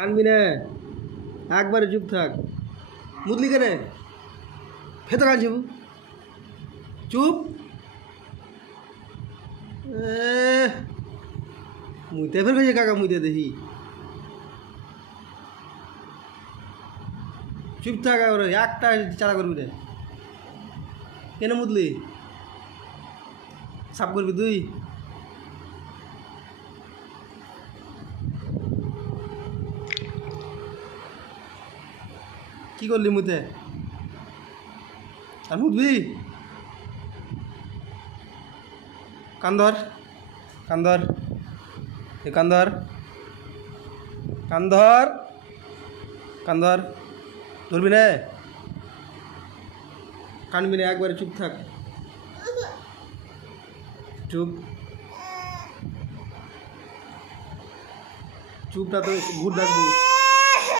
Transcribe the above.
কানবি না, একবারে চুপ থাক। মুদলি কেনে ফেতো কানছি চুপ। মুইতে ফের গেছে কাকা, মুইতে দেখি চুপ থাক, একবারে একটা চালা করবি রে। কেন মুদলি সাফ করবি তুই? কি করলি মুতে? আর মুদবি? কান্দর কান্দর এ কান্দর কান্দর কান্দর, ধরবি না, কানবি না, একবারে চুপ থাক। চুপ, চুপটা তো ভূত ডাকবো।